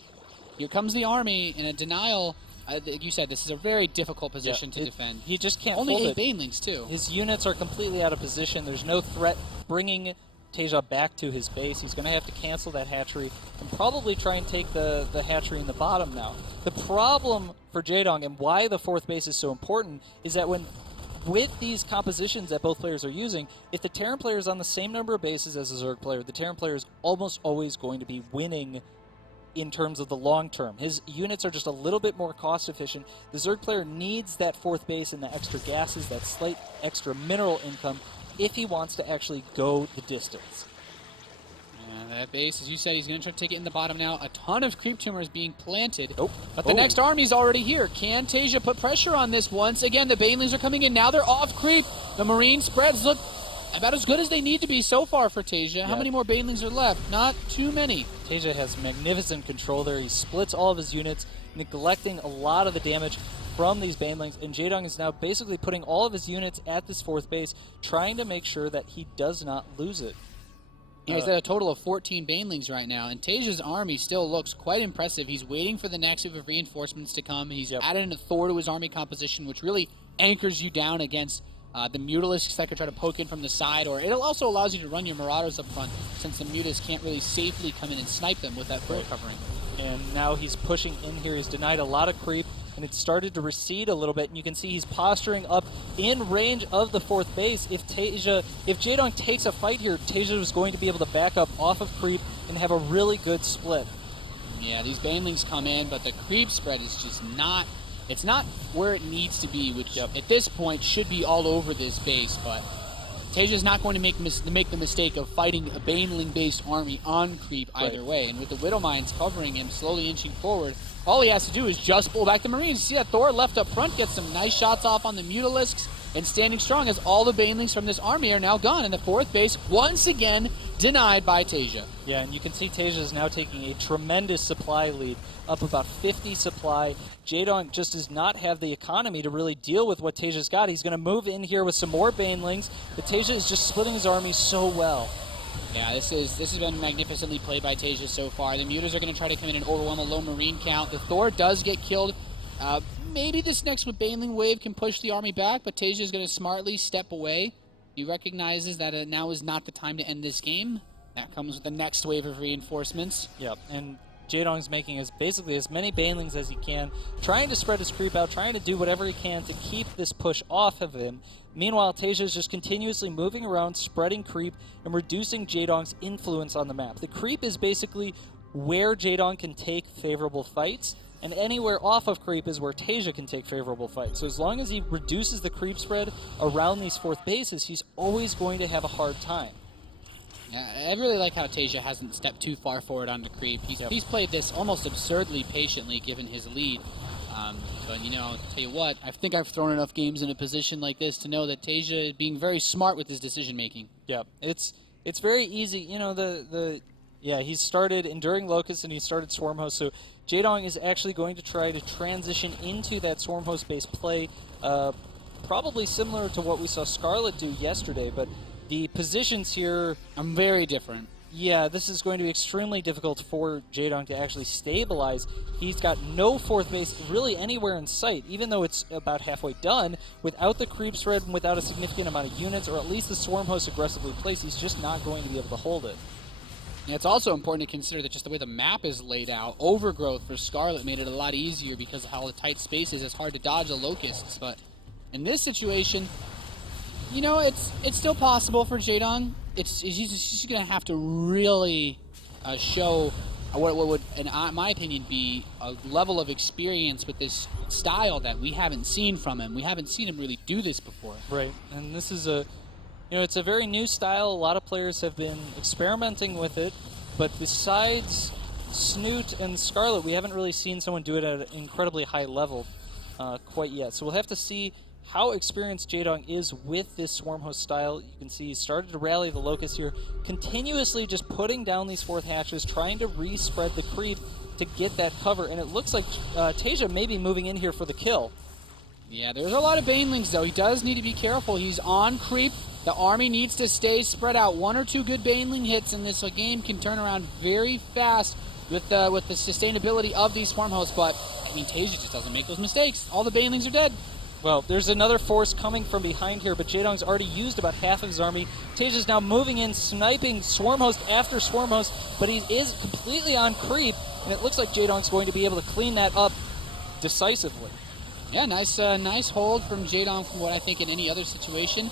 here comes the army in a denial. Like you said, this is a very difficult position to defend. He just can't Only hold 8 banelings, too. His units are completely out of position. There's no threat bringing TaeJa back to his base. He's going to have to cancel that hatchery and probably try and take the hatchery in the bottom now. The problem for Jaedong and why the fourth base is so important is that with these compositions that both players are using, if the Terran player is on the same number of bases as the Zerg player, the Terran player is almost always going to be winning in terms of the long term. His units are just a little bit more cost efficient. The Zerg player needs that fourth base and the extra gases, that slight extra mineral income, if he wants to actually go the distance. Yeah, that base, as you said, he's going to try to take it in the bottom now. A ton of creep tumors being planted. Nope. But the next army's already here. Can TaeJa put pressure on this once again? The banelings are coming in. Now they're off creep. The marine spreads look about as good as they need to be so far for TaeJa. How many more banelings are left? Not too many. TaeJa has magnificent control there. He splits all of his units, neglecting a lot of the damage from these banelings, and Jaedong is now basically putting all of his units at this fourth base, trying to make sure that he does not lose it. Yeah, he's at a total of 14 banelings right now, and TaeJa's army still looks quite impressive. He's waiting for the next wave of reinforcements to come. He's added a Thor to his army composition, which really anchors you down against the Mutalisks that could try to poke in from the side, or it also allows you to run your Marauders up front, since the Mutas can't really safely come in and snipe them with that Thor covering. And now he's pushing in here. He's denied a lot of creep, and it's started to recede a little bit, and you can see he's posturing up in range of the fourth base. If Jaedong takes a fight here, TaeJa is going to be able to back up off of creep and have a really good split. Yeah, these banelings come in, but the creep spread is just not... It's not where it needs to be, which at this point should be all over this base, but TaeJa's not going to make the mistake of fighting a baneling-based army on creep either way. And with the Widow Mines covering him, slowly inching forward, all he has to do is just pull back the Marines. See that Thor left up front, gets some nice shots off on the Mutalisks, and standing strong as all the banelings from this army are now gone. And the fourth base, once again, denied by TaeJa. Yeah, and you can see TaeJa is now taking a tremendous supply lead, up about 50 supply. Jaedong just does not have the economy to really deal with what TaeJa's got. He's going to move in here with some more banelings, but TaeJa is just splitting his army so well. Yeah, this has been magnificently played by TaeJa so far. The Mutas are going to try to come in and overwhelm a low Marine count. The Thor does get killed. Maybe this next baneling wave can push the army back, but TaeJa is going to smartly step away. He recognizes that now is not the time to end this game. That comes with the next wave of reinforcements. Yep, and Jaedong's making basically as many banelings as he can, trying to spread his creep out, trying to do whatever he can to keep this push off of him. Meanwhile, TaeJa is just continuously moving around, spreading creep, and reducing Jaedong's influence on the map. The creep is basically where Jaedong can take favorable fights, and anywhere off of creep is where TaeJa can take favorable fights. So as long as he reduces the creep spread around these fourth bases, he's always going to have a hard time. Yeah, I really like how TaeJa hasn't stepped too far forward on the creep. He's played this almost absurdly patiently given his lead. But, you know, I'll tell you what, I think I've thrown enough games in a position like this to know that TaeJa is being very smart with his decision-making. Yeah, it's very easy. You know, he started Enduring Locust and he started Swarmhost, so Jaedong is actually going to try to transition into that Swarmhost-based play, probably similar to what we saw Scarlet do yesterday, but the positions here are very different. Yeah, this is going to be extremely difficult for Jaedong to actually stabilize. He's got no fourth base really anywhere in sight, even though it's about halfway done. Without the creep spread and without a significant amount of units, or at least the Swarm Host aggressively placed, he's just not going to be able to hold it. And it's also important to consider that just the way the map is laid out, overgrowth for Scarlet made it a lot easier because of how the tight space is. It's hard to dodge the Locusts, but in this situation, you know, it's still possible for Jaedong. He's just going to have to really show what would, in my opinion, be a level of experience with this style that we haven't seen from him. We haven't seen him really do this before. Right, and this is it's a very new style. A lot of players have been experimenting with it, but besides Snoot and Scarlet, we haven't really seen someone do it at an incredibly high level quite yet. So we'll have to see how experienced Jaedong is with this Swarm Host style. You can see he started to rally the Locust here, continuously just putting down these fourth hatches, trying to re-spread the creep to get that cover, and it looks like TaeJa may be moving in here for the kill. Yeah, there's a lot of Banelings, though. He does need to be careful. He's on creep. The army needs to stay spread out. 1 or 2 good Baneling hits, and this game can turn around very fast with the sustainability of these Swarm Hosts. But, I mean, TaeJa just doesn't make those mistakes. All the Banelings are dead. Well, there's another force coming from behind here, but Jaedong's already used about half of his army. TaeJa's now moving in, sniping Swarm Host after Swarm Host, but he is completely on creep, and it looks like Jaedong's going to be able to clean that up decisively. Yeah, nice hold from Jaedong from what I think in any other situation.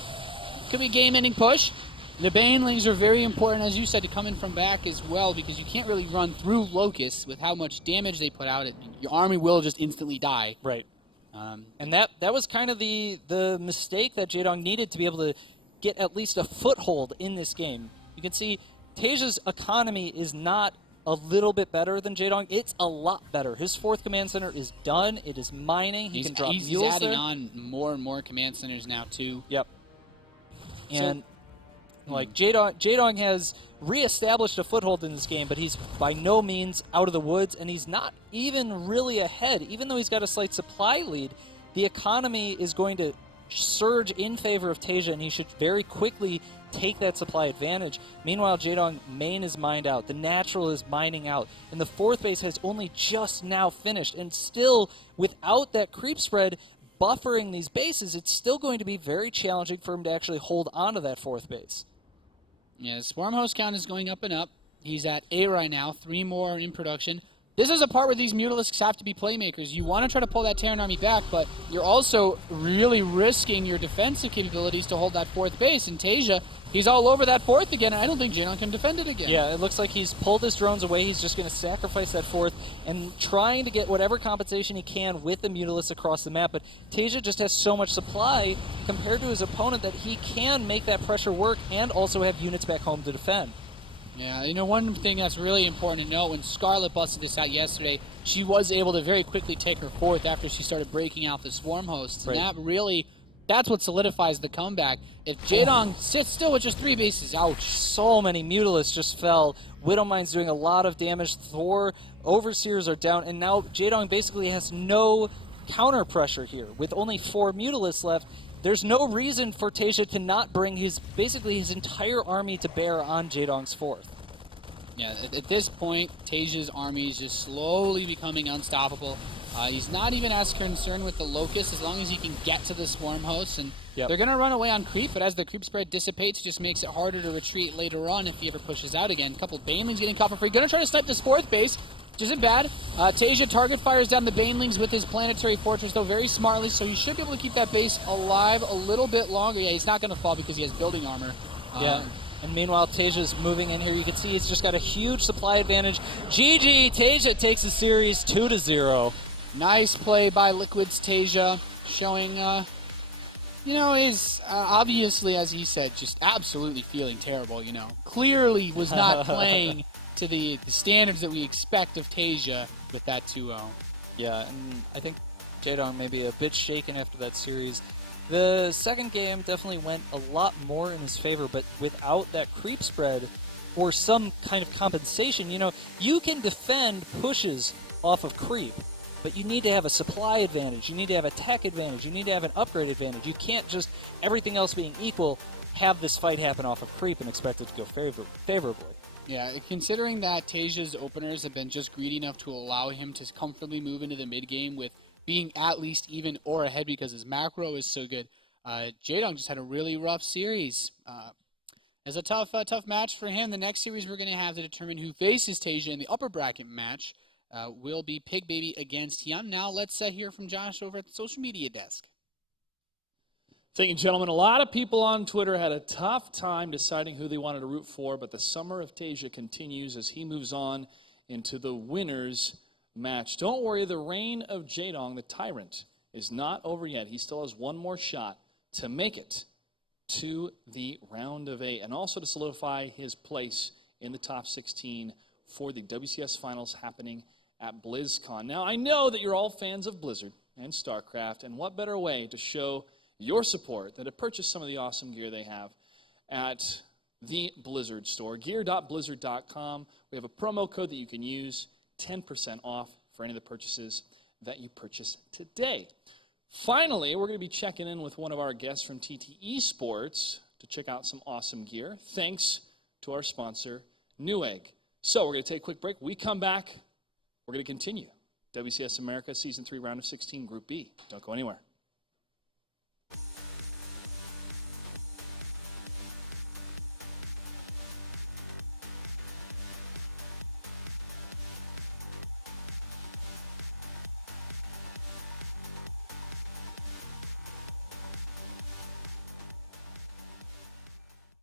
Could be game-ending push. The Banelings are very important, as you said, to come in from back as well, because you can't really run through Locusts with how much damage they put out. Your army will just instantly die. Right. And that was kind of the mistake that Jaedong needed to be able to get at least a foothold in this game. You can see TaeJa's economy is not a little bit better than Jaedong. It's a lot better. His 4th command center is done. It is mining. He can drop he's mules adding there. on more and more command centers now, too. Yep. And Jaedong has reestablished a foothold in this game, but he's by no means out of the woods, and he's not even really ahead. Even though he's got a slight supply lead, the economy is going to surge in favor of TaeJa, and he should very quickly take that supply advantage. Meanwhile, Jaedong main is mined out. The natural is mining out. And the 4th base has only just now finished. And still, without that creep spread buffering these bases, it's still going to be very challenging for him to actually hold onto that 4th base. Yeah, the Swarm Host count is going up and up. He's at 8 right now, 3 more in production. This is a part where these Mutalisks have to be playmakers. You want to try to pull that Terran army back, but you're also really risking your defensive capabilities to hold that 4th base. And TaeJa, he's all over that 4th again, and I don't think Jaedong can defend it again. Yeah, it looks like he's pulled his drones away. He's just going to sacrifice that 4th and trying to get whatever compensation he can with the Mutalisks across the map. But TaeJa just has so much supply compared to his opponent that he can make that pressure work and also have units back home to defend. Yeah, you know, one thing that's really important to know, when Scarlet busted this out yesterday, she was able to very quickly take her 4th after she started breaking out the Swarm Hosts. Right. And that's what solidifies the comeback. If Jaedong sits still with just 3 bases, ouch. So many Mutalisks just fell. Widowmine's doing a lot of damage. Thor, Overseers are down, and now Jaedong basically has no counter pressure here. With only 4 Mutalisks left, there's no reason for TaeJa to not bring his entire army to bear on Jaedong's 4th. Yeah, at this point, TaeJa's army is just slowly becoming unstoppable. He's not even as concerned with the Locust as long as he can get to the Swarm Hosts. And Yep. they're going to run away on creep, but as the creep spread dissipates, it just makes it harder to retreat later on if he ever pushes out again. A couple of Banelings getting caught for free. Going to try to snipe this 4th base, which isn't bad. TaeJa target fires down the Banelings with his Planetary Fortress, though very smartly, so he should be able to keep that base alive a little bit longer. Yeah, he's not going to fall because he has building armor. Yeah. And meanwhile, TaeJa's moving in here. You can see he's just got a huge supply advantage. GG, TaeJa takes the series 2-0. Nice play by Liquid's TaeJa, showing, is obviously, as he said, just absolutely feeling terrible, Clearly was not playing to the standards that we expect of TaeJa with that 2-0. Yeah, and I think Jaedong may be a bit shaken after that series. The second game definitely went a lot more in his favor, but without that creep spread or some kind of compensation, you can defend pushes off of creep, but you need to have a supply advantage, you need to have a tech advantage, you need to have an upgrade advantage. You can't just, everything else being equal, have this fight happen off of creep and expect it to go favorably. Yeah, considering that TaeJa's openers have been just greedy enough to allow him to comfortably move into the mid-game with being at least even or ahead because his macro is so good, Jaedong just had a really rough series. It's a tough match for him. The next series we're going to have to determine who faces TaeJa in the upper bracket match will be Pig Baby against Hyun. Now let's hear from Josh over at the social media desk. Thank you, gentlemen. A lot of people on Twitter had a tough time deciding who they wanted to root for, but the summer of TaeJa continues as he moves on into the winners match. Don't worry, the reign of Jaedong, the tyrant, is not over yet. He still has one more shot to make it to the round of 8 and also to solidify his place in the top 16 for the WCS finals happening at BlizzCon. Now, I know that you're all fans of Blizzard and StarCraft, and what better way to show your support than to purchase some of the awesome gear they have at the Blizzard store, gear.blizzard.com. We have a promo code that you can use, 10% off for any of the purchases that you purchase today. Finally, we're going to be checking in with one of our guests from TTE Sports to check out some awesome gear, thanks to our sponsor, Newegg. So we're going to take a quick break. We come back, we're going to continue WCS America Season 3 Round of 16 Group B. Don't go anywhere.